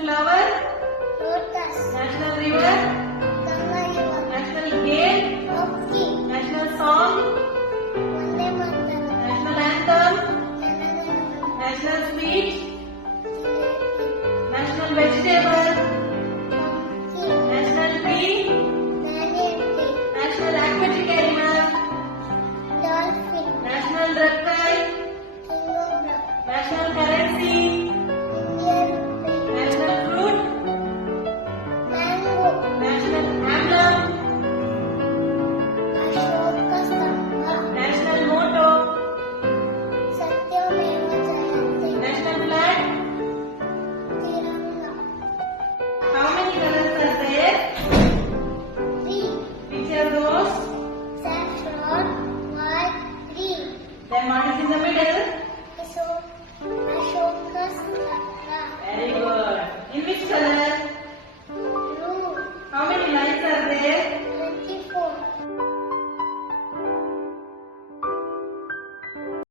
flower? Lotus. National river? Ganga river. National game? Hockey. National song? Vande Mataram. National anthem? Janagana. National sweet? Jalebi. National vegetable? Pumpkin. National tree? Banyan tree. National aquatic animal? Dolphin. National reptile? Cobra. National currency? Indian rupee. National fruit? Mango. National emblem? Ashoka Stamba. National motto? Satyameva Jayate. National flag? Tiranga. How many colors are there? 3. Which are those? Saffron. White. Green. Then what is in the middle? Ashoka Stamba. Very good. In which color? Blue. How many lines are there?